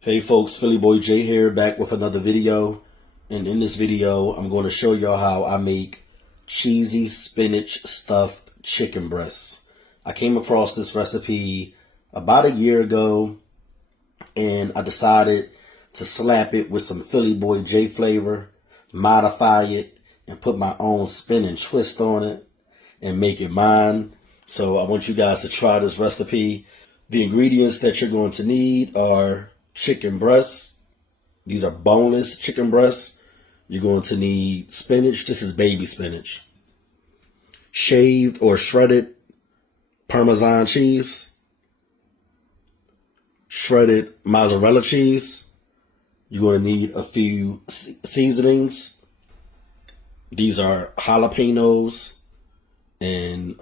Hey folks, Philly Boy J here, back with another video. And in this video, I'm going to show y'all how I make cheesy spinach stuffed chicken breasts. I came across this recipe about a year ago, and I decided to slap it with some Philly Boy J flavor, modify it, and put my own spin and twist on it, and make it mine. So I want you guys to try this recipe. The ingredients that you're going to need are chicken breasts. These are boneless chicken breasts. You're going to need spinach. This is baby spinach. Shaved or shredded Parmesan cheese. Shredded mozzarella cheese. You're going to need a few seasonings. These are jalapenos, and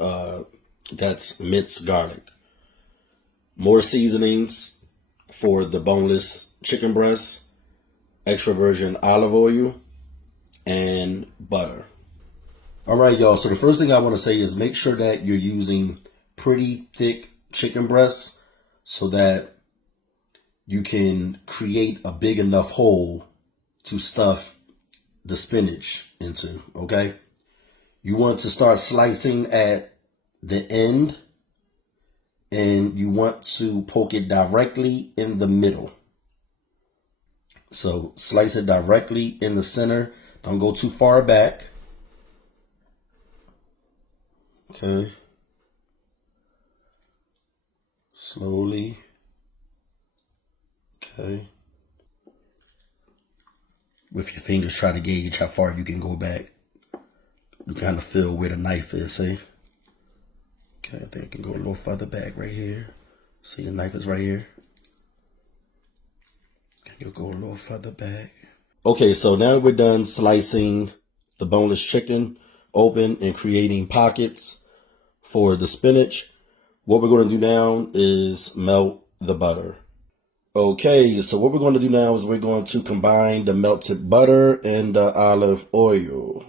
that's minced garlic. More seasonings for the boneless chicken breasts, extra virgin olive oil, and butter. All right, y'all. So the first thing I want to say is make sure that you're using pretty thick chicken breasts so that you can create a big enough hole to stuff the spinach into, okay? You want to start slicing at the end, and you want to poke it directly in the middle. So slice it directly in the center. Don't go too far back. Okay. Slowly. Okay. With your fingers, try to gauge how far you can go back. You kind of feel where the knife is, see? Okay, I think I can go a little further back right here. See, the knife is right here. Can you go a little further back? Okay, so now we're done slicing the boneless chicken open and creating pockets for the spinach. What we're going to do now is melt the butter. Okay, so what we're going to do now is we're going to combine the melted butter and the olive oil.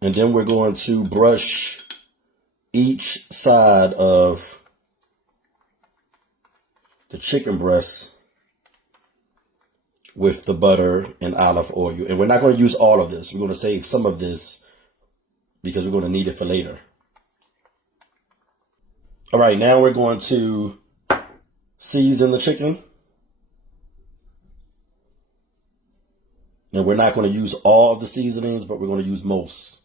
And then we're going to brush each side of the chicken breast with the butter and olive oil. And we're not going to use all of this. We're going to save some of this because we're going to need it for later. All right, now we're going to season the chicken. And we're not going to use all of the seasonings, but we're going to use most.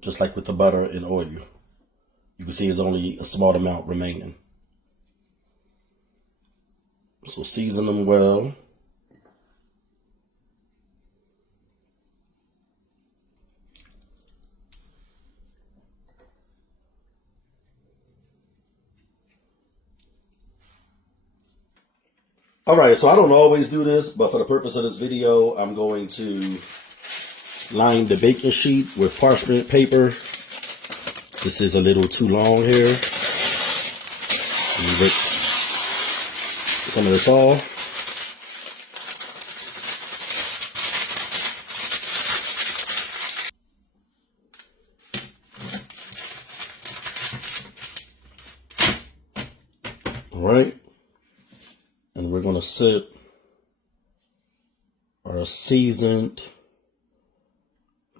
Just like with the butter and oil. You can see there's only a small amount remaining. So season them well. All right, so I don't always do this, but for the purpose of this video, I'm going to line the baking sheet with parchment paper. This is a little too long here. Let me rip some of this off. All right. And we're going to set our seasoned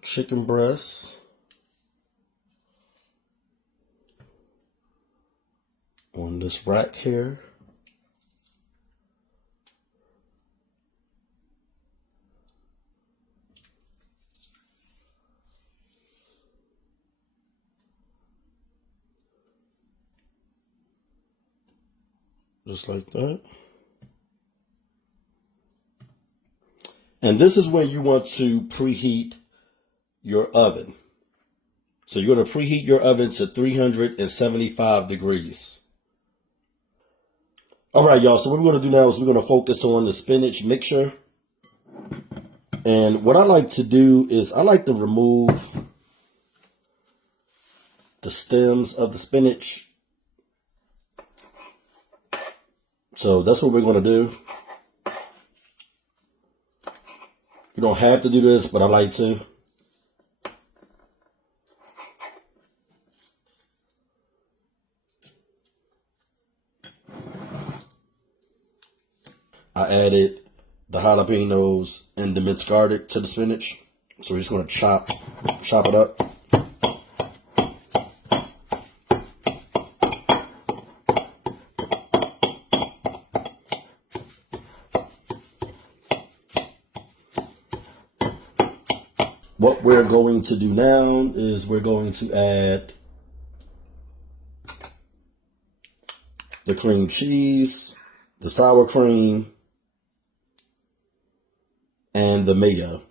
chicken breasts on this rack here. Just like that. And this is when you want to preheat your oven. So you're going to preheat your oven to 375 degrees. All right, y'all. So what we're going to do now is we're going to focus on the spinach mixture. And what I like to do is I like to remove the stems of the spinach. So that's what we're going to do. You don't have to do this, but I like to. I added the jalapenos and the minced garlic to the spinach. So we're just going to chop it up. What we're going to do now is we're going to add the cream cheese, the sour cream, and the mayo.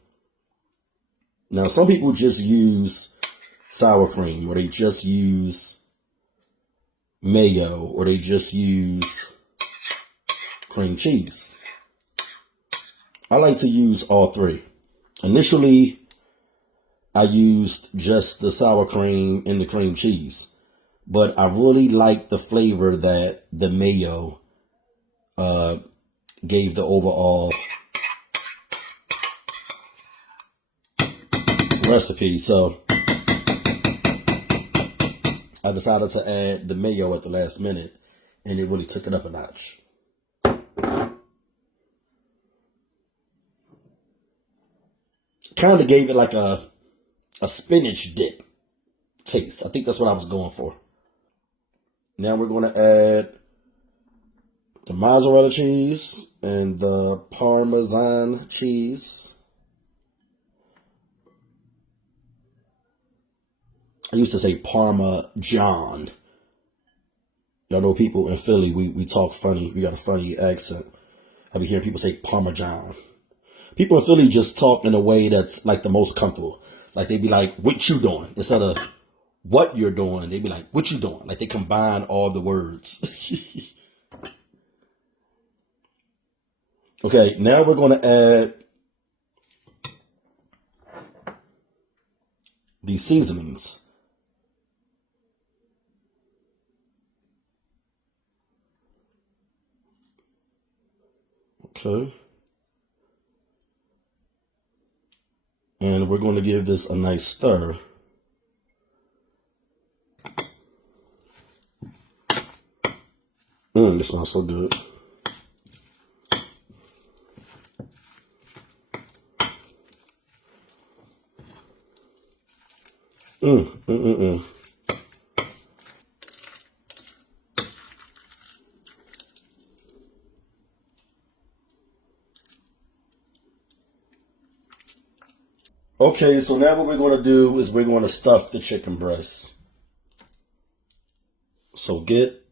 Now, some people just use sour cream, or they just use mayo, or they just use cream cheese. I like to use all three. Initially, I used just the sour cream and the cream cheese, but I really like the flavor that the mayo gave the overall recipe. So I decided to add the mayo at the last minute, and it really took it up a notch. Kind of gave it like a spinach dip taste. I think that's what I was going for. Now we're going to add the mozzarella cheese and the Parmesan cheese. I used to say Parmesan. Y'all know people in Philly, we talk funny. We got a funny accent. I be hearing people say Parmesan. People in Philly just talk in a way that's like the most comfortable. Like they be like, what you doing? Instead of what you're doing, they be like, what you doing? Like they combine all the words. Okay, now we're going to add these seasonings. Okay. And we're going to give this a nice stir. This smells so good. Okay, so now what we're going to do is we're going to stuff the chicken breast. So get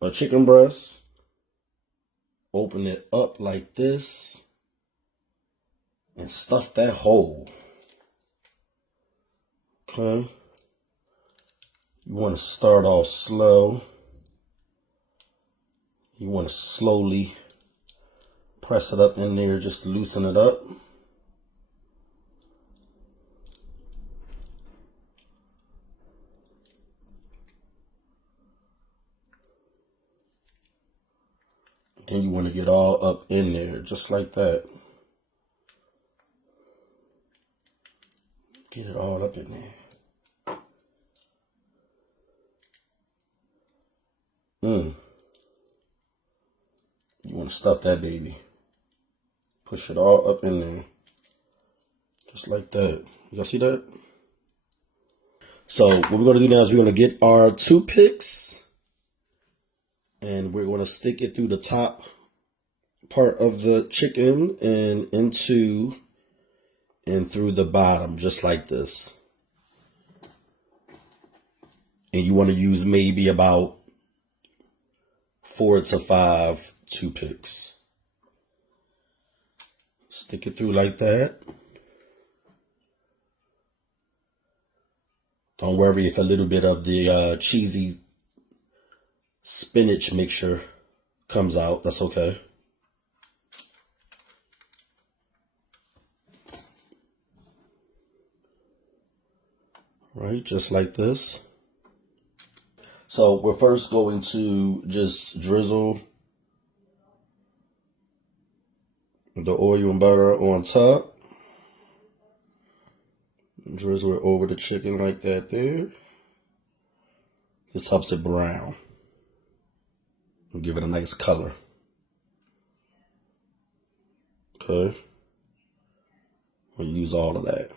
a chicken breast, open it up like this, and stuff that hole. Okay. You want to start off slow. You want to slowly press it up in there just to loosen it up. Then you want to get all up in there, just like that. Get it all up in there. You want to stuff that baby. Push it all up in there. Just like that. Y'all see that? So what we're going to do now is we're going to get our toothpicks. And we're going to stick it through the top part of the chicken and into and through the bottom, just like this. And you want to use maybe about 4 to 5 toothpicks. Stick it through like that. Don't worry if a little bit of the cheesy spinach mixture comes out. That's okay. Right, just like this. So we're first going to just drizzle the oil and butter on top. Drizzle it over the chicken like that there. This helps it brown. And give it a nice color. Okay. We'll use all of that.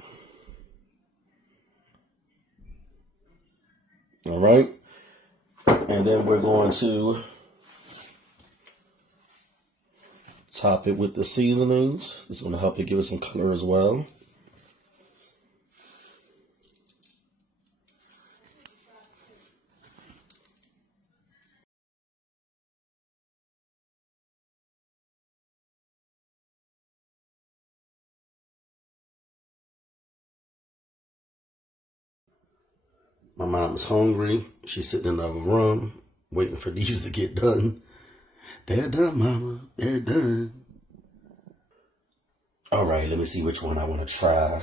All right. And then we're going to top it with the seasonings. It's going to help it give it some color as well. My mom is hungry. She's sitting in the other room waiting for these to get done. They're done, Mama. They're done. All right, let me see which one I want to try.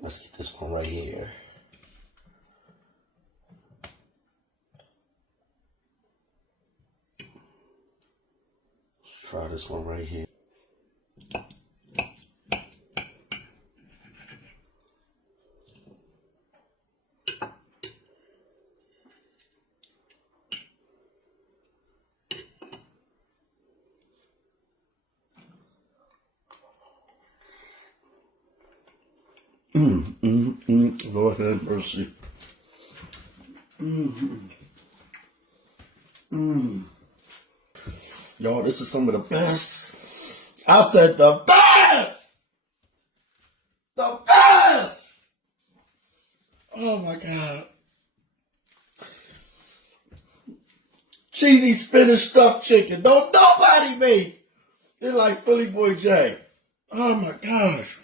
Let's get this one right here. Let's try this one right here. Lord have mercy. Y'all, this is some of the best. I said the best! The best! Oh my God. Cheesy spinach stuffed chicken. Don't nobody make it like Philly Boy J. Oh my gosh.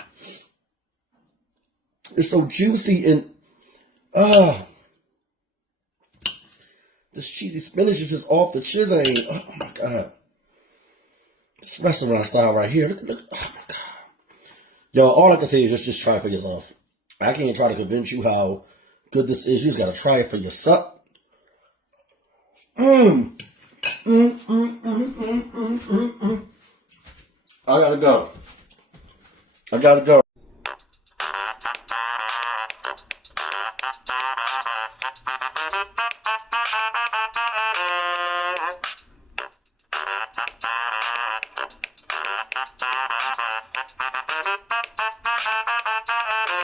It's so juicy and this cheesy spinach is just off the chisel. Oh my God. This restaurant style right here. Look, oh my God. Yo, all I can say is just try it for yourself. I can't try to convince you how good this is. You just gotta try it for yourself. I gotta go. I gotta go.